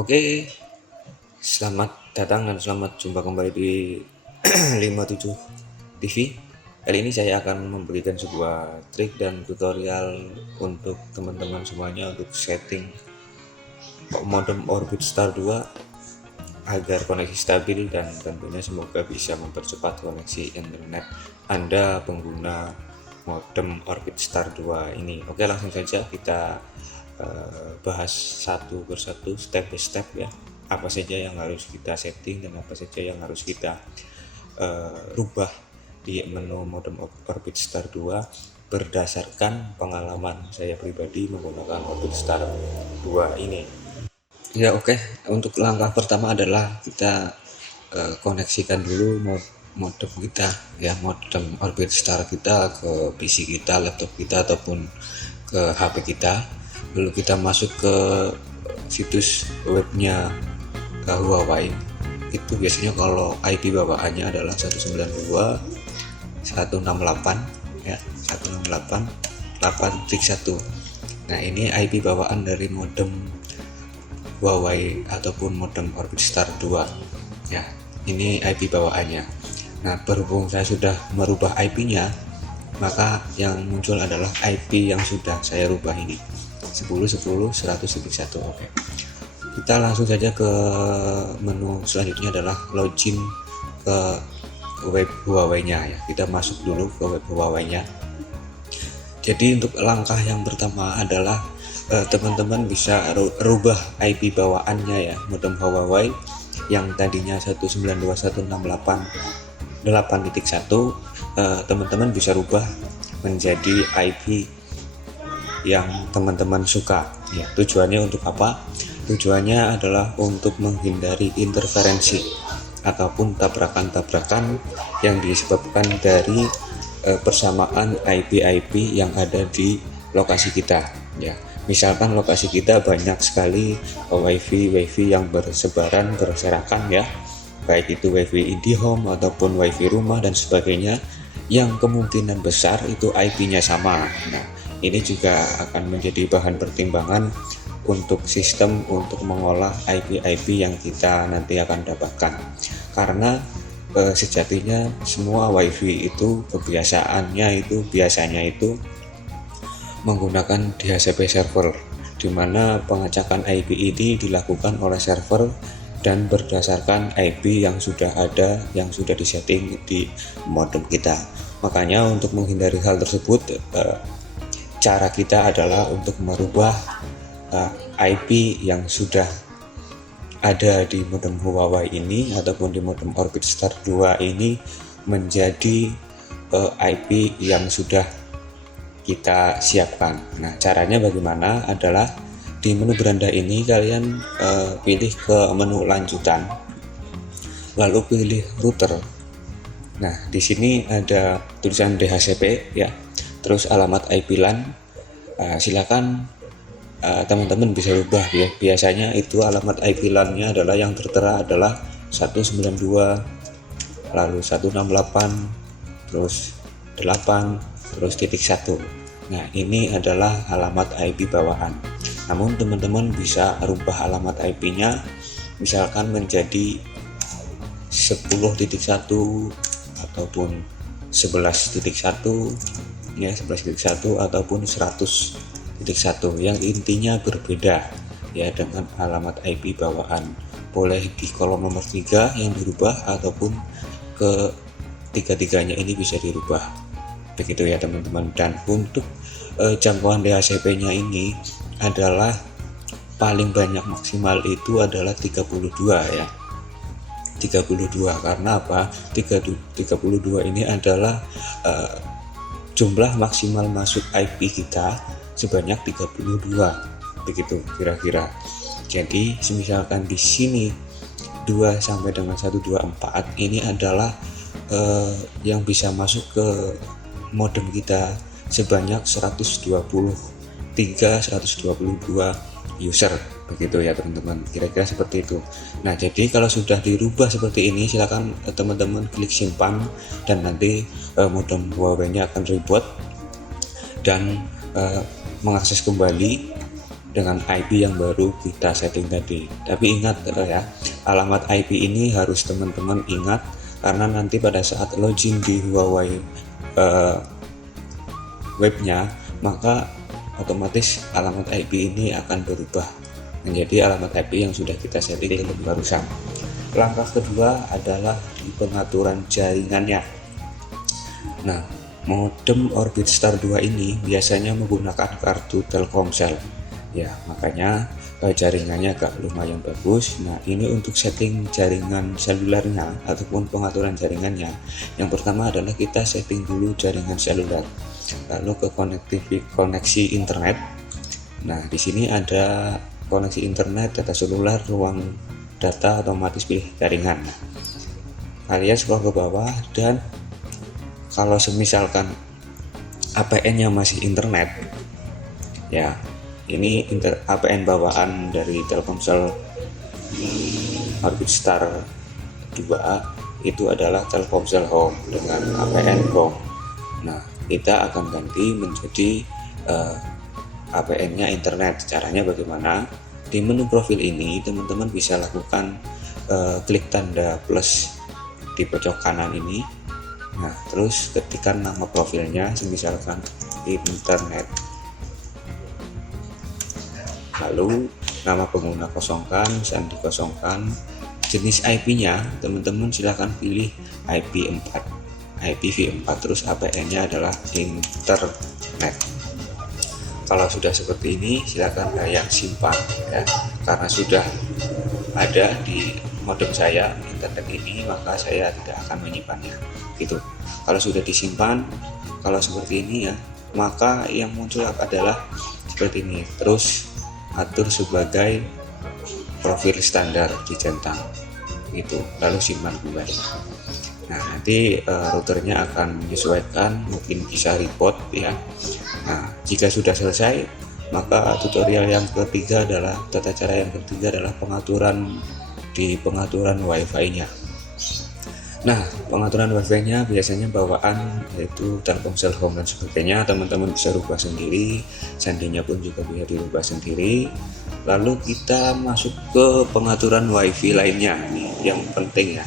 Oke, selamat datang dan selamat jumpa kembali di 57 TV. Kali ini saya akan memberikan sebuah trik dan tutorial untuk teman-teman semuanya untuk setting modem Orbit Star 2 agar koneksi stabil dan tentunya semoga bisa mempercepat koneksi internet Anda pengguna modem Orbit Star 2 ini. Oke, langsung saja kita bahas satu persatu, step by step ya. Apa saja yang harus kita setting dan apa saja yang harus kita rubah di menu modem Orbit Star 2 berdasarkan pengalaman saya pribadi menggunakan Orbit Star 2 ini. Ya oke, untuk langkah pertama adalah kita koneksikan dulu modem kita ya, modem Orbit Star kita ke PC kita, laptop kita ataupun ke HP kita. Lalu kita masuk ke situs webnya Huawei. Itu biasanya kalau IP bawaannya adalah 192.168 ya, 168.8.1. Nah, ini IP bawaan dari modem Huawei ataupun modem Orbit Star 2 ya, ini IP bawaannya. Nah, berhubung saya sudah merubah IP-nya, maka yang muncul adalah IP yang sudah saya rubah ini 10.10.100.1. Oke, kita langsung saja ke menu selanjutnya adalah login ke web Huawei-nya ya. Kita masuk dulu ke web Huawei-nya. Jadi untuk langkah yang pertama adalah teman-teman bisa rubah IP bawaannya ya, modem Huawei yang tadinya 192.168.8.1, teman-teman bisa rubah menjadi IP yang teman-teman suka ya. Tujuannya untuk apa? Tujuannya adalah untuk menghindari interferensi ataupun tabrakan-tabrakan yang disebabkan dari persamaan IP-IP yang ada di lokasi kita ya. Misalkan lokasi kita banyak sekali wifi yang berserakan ya, baik itu wifi IndiHome ataupun wifi rumah dan sebagainya, yang kemungkinan besar itu IP-nya sama. Nah, ini juga akan menjadi bahan pertimbangan untuk sistem untuk mengolah IP-IP yang kita nanti akan dapatkan, karena sejatinya semua wifi itu kebiasaannya itu biasanya itu menggunakan DHCP server, di mana pengacakan IP ini dilakukan oleh server dan berdasarkan IP yang sudah ada, yang sudah disetting di modem kita. Makanya untuk menghindari hal tersebut, cara kita adalah untuk merubah IP yang sudah ada di modem Huawei ini ataupun di modem Orbit Star 2 ini menjadi IP yang sudah kita siapkan. Nah, caranya bagaimana adalah di menu beranda ini kalian pilih ke menu lanjutan, lalu pilih router. Nah, di sini ada tulisan DHCP ya, terus alamat IP LAN. Silakan teman-teman bisa rubah ya. Biasanya itu alamat IP LAN-nya adalah yang tertera adalah 192 lalu 168 terus 8 terus titik 1. Nah, ini adalah alamat IP bawaan. Namun teman-teman bisa rubah alamat IP-nya misalkan menjadi 10.1 ataupun 11.1 ya, 11.1 ataupun 100.1 yang intinya berbeda ya dengan alamat IP bawaan. Boleh di kolom nomor 3 yang dirubah ataupun ke tiga-tiganya ini bisa dirubah. Begitu ya teman-teman. Dan untuk jangkauan DHCP-nya ini adalah paling banyak maksimal itu adalah 32 ya. 32 karena apa? 32 ini adalah jumlah maksimal masuk IP kita sebanyak 32. Begitu kira-kira. Jadi misalkan di sini 2 sampai dengan 124 ini adalah yang bisa masuk ke modem kita sebanyak 122 user, begitu ya teman-teman, kira-kira seperti itu. Nah, jadi kalau sudah dirubah seperti ini, silakan teman-teman klik simpan dan nanti modem Huawei-nya akan reboot dan mengakses kembali dengan IP yang baru kita setting tadi. Tapi ingat ya, alamat IP ini harus teman-teman ingat, karena nanti pada saat login di Huawei webnya, maka otomatis alamat IP ini akan berubah menjadi alamat IP yang sudah kita setting barusan. Langkah kedua adalah di pengaturan jaringannya. Nah, modem Orbitstar 2 ini biasanya menggunakan kartu Telkomsel. Ya, makanya jaringannya agak lumayan bagus. Nah, ini untuk setting jaringan selulernya ataupun pengaturan jaringannya. Yang pertama adalah kita setting dulu jaringan seluler, lalu ke koneksi internet. Nah, di sini ada koneksi internet, data seluler, ruang data, otomatis pilih jaringan. Nah, kalian scroll ke bawah, dan kalau semisalkan APN-nya masih internet, ya ini APN bawaan dari Telkomsel Orbitstar 2 itu adalah Telkomsel Home dengan APN Home. Nah, kita akan ganti menjadi APN-nya internet. Caranya bagaimana? Di menu profil ini teman-teman bisa lakukan klik tanda plus di pojok kanan ini. Nah, terus ketikkan nama profilnya, misalkan internet. Lalu nama pengguna kosongkan, sandi kosongkan. Jenis IP-nya teman-teman silahkan pilih IP4, IPv4, terus APN-nya adalah internet. Kalau sudah seperti ini silakan kalian simpan ya, karena sudah ada di modem saya internet ini, maka saya tidak akan menyimpannya gitu. Kalau sudah disimpan, kalau seperti ini ya, maka yang muncul adalah seperti ini. Terus atur sebagai profil standar dicentang gitu, lalu simpan kembali. Nah, nanti routernya akan menyesuaikan, mungkin bisa report ya. Nah, jika sudah selesai, maka tutorial yang ketiga adalah tata cara yang ketiga adalah pengaturan wifi-nya. Nah, pengaturan wifi-nya biasanya bawaan yaitu Telkomsel Home dan sebagainya, teman-teman bisa rubah sendiri, sandinya pun juga bisa dirubah sendiri. Lalu kita masuk ke pengaturan wifi lainnya, ini yang penting ya.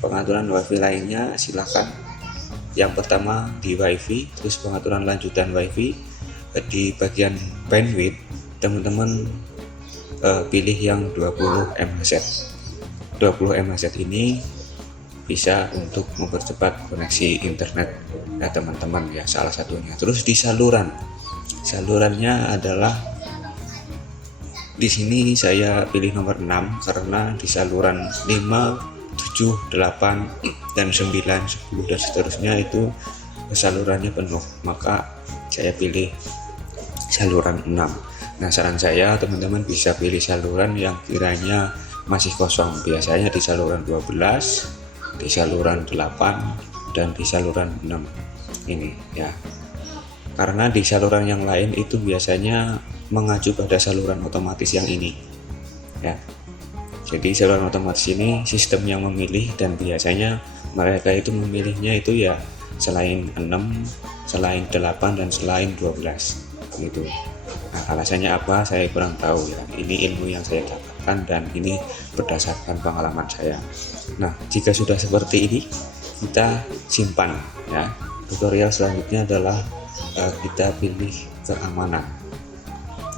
Pengaturan wifi lainnya silakan. Yang pertama di wifi, terus pengaturan lanjutan wifi di bagian bandwidth, teman-teman pilih yang 20 MHz. 20 MHz ini bisa untuk mempercepat koneksi internet ya teman-teman ya, salah satunya. Terus di salurannya adalah di sini saya pilih nomor 6 karena di saluran 5, 7, 8 dan 9, 10 dan seterusnya itu salurannya penuh, maka saya pilih saluran 6. Nah, saran saya teman-teman bisa pilih saluran yang kiranya masih kosong, biasanya di saluran 12, di saluran 8 dan di saluran 6 ini ya, karena di saluran yang lain itu biasanya mengacu pada saluran otomatis yang ini ya. Jadi saluran otomatis ini sistem yang memilih, dan biasanya mereka itu memilihnya itu ya selain 6, selain 8 dan selain 12 gitu. Nah, alasannya apa saya kurang tahu ya, ini ilmu yang saya dapatkan dan ini berdasarkan pengalaman saya. Nah, jika sudah seperti ini kita simpan ya. Tutorial selanjutnya adalah kita pilih keamanan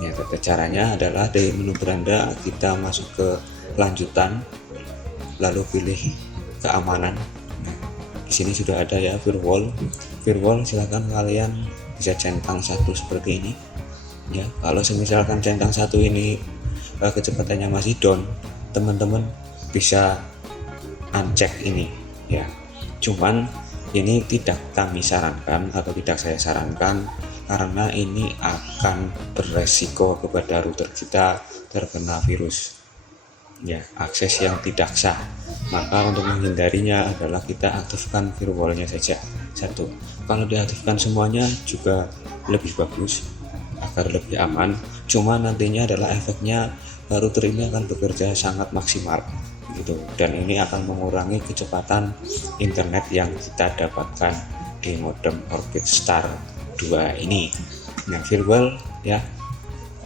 ya. Caranya adalah dari menu beranda kita masuk ke lanjutan, lalu pilih keamanan. Nah, di sini sudah ada ya firewall. Silakan kalian bisa centang satu seperti ini ya. Kalau misalkan centang satu ini kecepatannya masih down, teman-teman bisa uncheck ini ya. Cuman ini tidak kami sarankan atau tidak saya sarankan, karena ini akan beresiko kepada router kita terkena virus ya, akses yang tidak sah. Maka untuk menghindarinya adalah kita aktifkan firewallnya saja satu. Kalau diaktifkan semuanya juga lebih bagus agar lebih aman. Cuma nantinya adalah efeknya router ini akan bekerja sangat maksimal gitu, dan ini akan mengurangi kecepatan internet yang kita dapatkan di modem Orbitstar 2 ini. Nah, firewall ya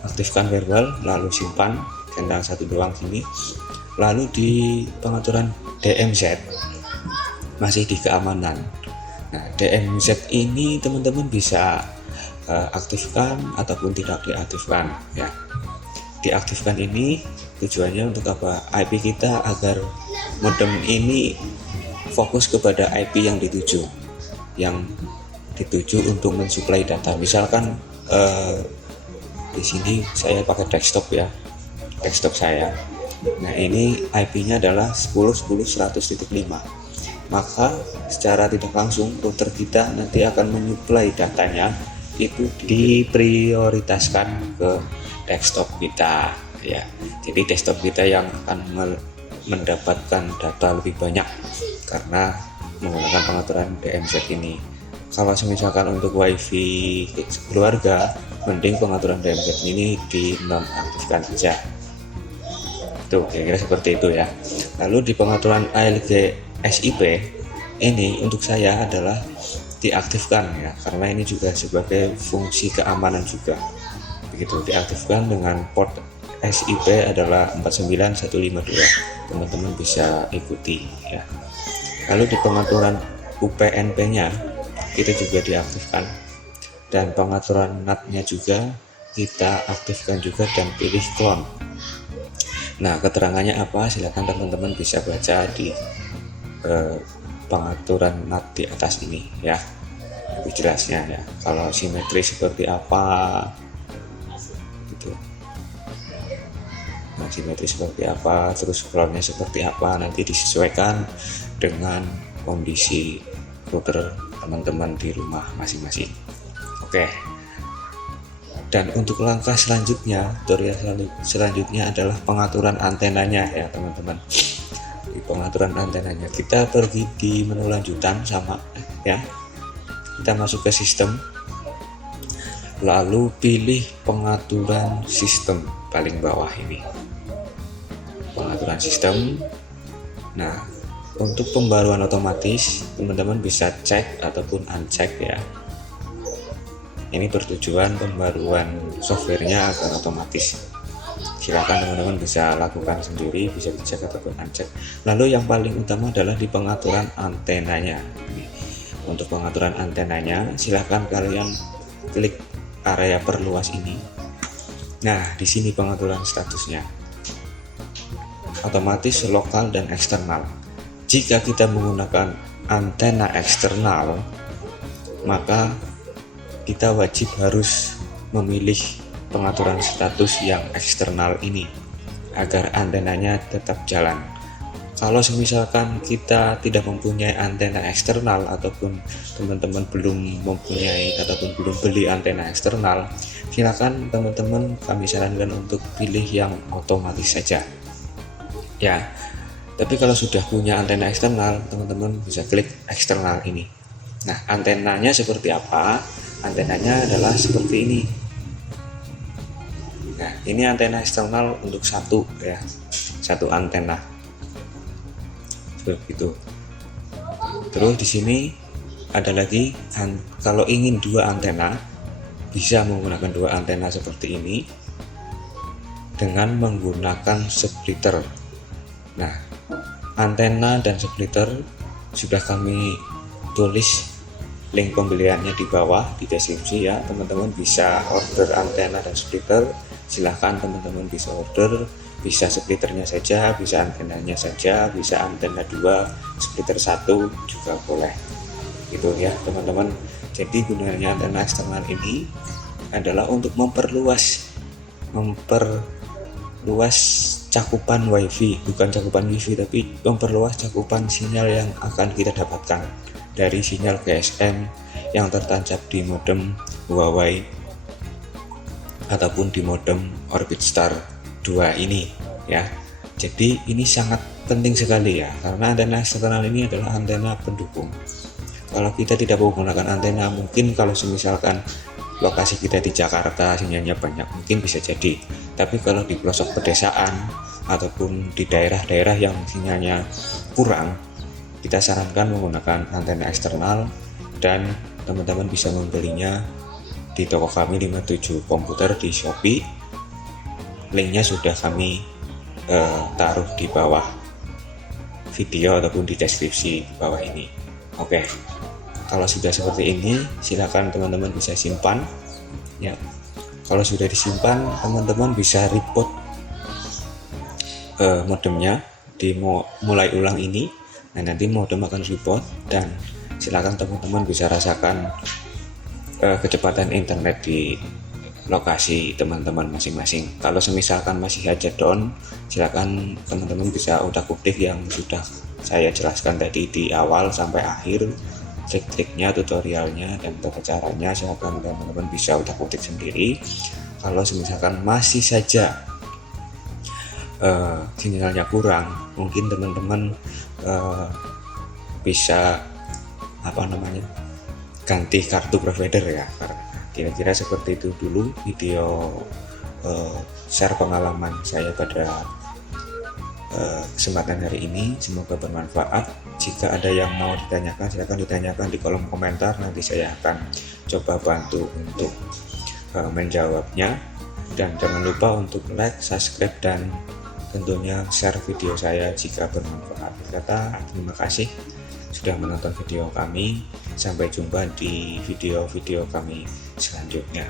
aktifkan verbal, lalu simpan centang satu doang sini. Lalu di pengaturan DMZ masih di keamanan. Nah, DMZ ini teman-teman bisa aktifkan ataupun tidak diaktifkan ya. Diaktifkan ini tujuannya untuk apa? IP kita agar modem ini fokus kepada IP yang dituju untuk mensuplai data. Misalkan di sini saya pakai desktop ya, desktop saya. Nah, ini IP-nya adalah 10.10.100.5. Maka secara tidak langsung router kita nanti akan menyuplai datanya itu diprioritaskan ke desktop kita ya. Jadi desktop kita yang akan mendapatkan data lebih banyak karena menggunakan pengaturan DMZ ini. Kalau misalkan untuk WiFi keluarga, mending pengaturan DMZ ini dinonaktifkan saja. Tuh, kira-kira seperti itu ya. Lalu di pengaturan ALG SIP ini untuk saya adalah diaktifkan ya, karena ini juga sebagai fungsi keamanan juga. Begitu, diaktifkan dengan port SIP adalah 49152. Teman-teman bisa ikuti ya. Lalu di pengaturan UPnP-nya itu juga diaktifkan, dan pengaturan NAT-nya juga kita aktifkan juga dan pilih clone. Nah, keterangannya apa? Silakan teman-teman bisa baca di pengaturan NAT di atas ini ya, lebih jelasnya ya. Kalau simetri seperti apa gitu, nah, simetri seperti apa, terus clone-nya seperti apa, nanti disesuaikan dengan kondisi router teman-teman di rumah masing-masing. Oke. Dan untuk langkah selanjutnya, tutorial selanjutnya adalah pengaturan antenanya ya teman-teman. Di pengaturan antenanya kita pergi di menu lanjutan sama ya. Kita masuk ke sistem. Lalu pilih pengaturan sistem paling bawah ini. Pengaturan sistem. Nah, untuk pembaruan otomatis teman-teman bisa cek ataupun uncheck ya. Ini bertujuan pembaruan softwarenya agar otomatis. Silakan teman-teman bisa lakukan sendiri, bisa dicek ataupun uncheck. Lalu yang paling utama adalah di pengaturan antenanya. Untuk pengaturan antenanya, silakan kalian klik area perluas ini. Nah, di sini pengaturan statusnya. Otomatis lokal dan eksternal. Jika kita menggunakan antena eksternal, maka kita wajib harus memilih pengaturan status yang eksternal ini agar antenanya tetap jalan. Kalau misalkan kita tidak mempunyai antena eksternal ataupun teman-teman belum mempunyai ataupun belum beli antena eksternal, silakan teman-teman kami sarankan untuk pilih yang otomatis saja. Ya. Tapi kalau sudah punya antena eksternal, teman-teman bisa klik eksternal ini. Nah, antenanya seperti apa? Antenanya adalah seperti ini. Nah, ini antena eksternal untuk satu ya, satu antena. Seperti itu. Terus di sini ada lagi, kalau ingin dua antena, bisa menggunakan dua antena seperti ini dengan menggunakan splitter. Nah, antena dan splitter sudah kami tulis link pembeliannya di bawah di deskripsi ya. Teman-teman bisa order antena dan splitter, silahkan teman-teman bisa order, bisa splitternya saja, bisa antenanya saja, bisa antena 2 splitter 1 juga boleh gitu ya teman-teman. Jadi gunanya antena eksternal ini adalah untuk memperluas cakupan WiFi, bukan cakupan WiFi tapi memperluas cakupan sinyal yang akan kita dapatkan dari sinyal GSM yang tertancap di modem Huawei ataupun di modem Orbitstar 2 ini ya. Jadi ini sangat penting sekali ya, karena antena eksternal ini adalah antena pendukung. Kalau kita tidak menggunakan antena, mungkin kalau misalkan lokasi kita di Jakarta sinyalnya banyak, mungkin bisa jadi. Tapi kalau di pelosok pedesaan ataupun di daerah-daerah yang sinyalnya kurang, kita sarankan menggunakan antena eksternal, dan teman-teman bisa membelinya di toko kami 57 komputer di Shopee linknya sudah kami taruh di bawah video ataupun di deskripsi di bawah ini. Oke, kalau sudah seperti ini silakan teman-teman bisa simpan ya. Kalau sudah disimpan, teman-teman bisa report modemnya, mulai ulang ini. Nah, nanti modem akan report dan silakan teman-teman bisa rasakan kecepatan internet di lokasi teman-teman masing-masing. Kalau semisalkan masih aja down, silakan teman-teman bisa utak-utik yang sudah saya jelaskan tadi di awal sampai akhir, trik-triknya, tutorialnya, dan tata caranya. Silakan teman-teman bisa utak-utik sendiri. Kalau semisalkan masih saja sinyalnya kurang, mungkin teman-teman bisa ganti kartu provider ya. Kira-kira seperti itu dulu video share pengalaman saya pada kesempatan hari ini. Semoga bermanfaat. Jika ada yang mau ditanyakan, silakan ditanyakan di kolom komentar, nanti saya akan coba bantu untuk menjawabnya. Dan jangan lupa untuk like, subscribe, dan tentunya share video saya jika bermanfaat. Terima kasih sudah menonton video kami. Sampai jumpa di video-video kami selanjutnya.